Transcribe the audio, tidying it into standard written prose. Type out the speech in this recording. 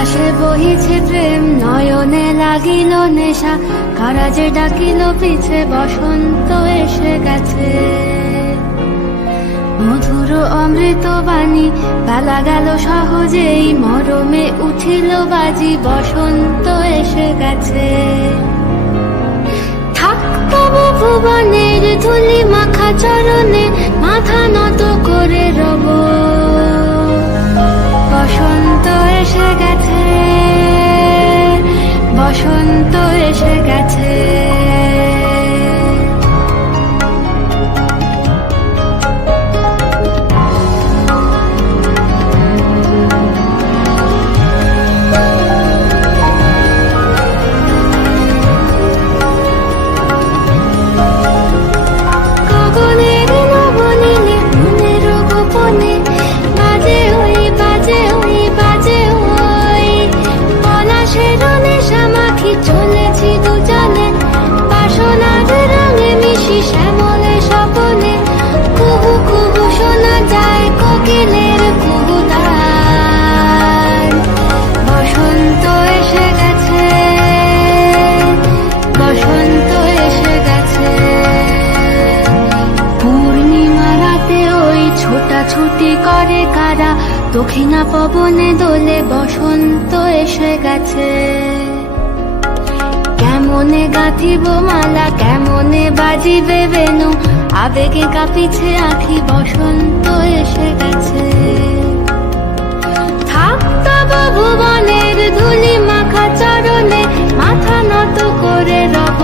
বাতাসে বহিছে প্রেম, নয়নে লাগিল নেশা, কারা যে ডাকিল পিছে, বসন্ত এসে গেছে। মধুর অমৃত বাণী, বেলা গেল সহজেই, মরমে উঠিল বাজি, বসন্ত এসে গেছে। থাক তবু ভুবনের ধুলি মাখা চরণে, মাথা নত করে রব, বসন্ত এসে গেছে, বসন্ত এসে গেছে। চলেছি দুজনে বাসনার রঙে মিশি, শ্যামলে স্বপনে কুহু কুহু শোনা যায় কোকিলের কুহুতান। বসন্ত এসে গেছে, বসন্ত এসে গেছে। পূর্ণিমা রাতে ওই ছোটাছুটি করে কারা, দক্ষিণা পবনে দোলে, বসন্ত এসে গেছে। কেমনে গাঁথিব মালা, কেমনে বাজিবে বেনু, আবেগে কাঁপিছে আঁখি, বসন্ত এসে গেছে। থাক তব ভুবনের ধুলি মাখা চরণে, মাথা নত করে রব,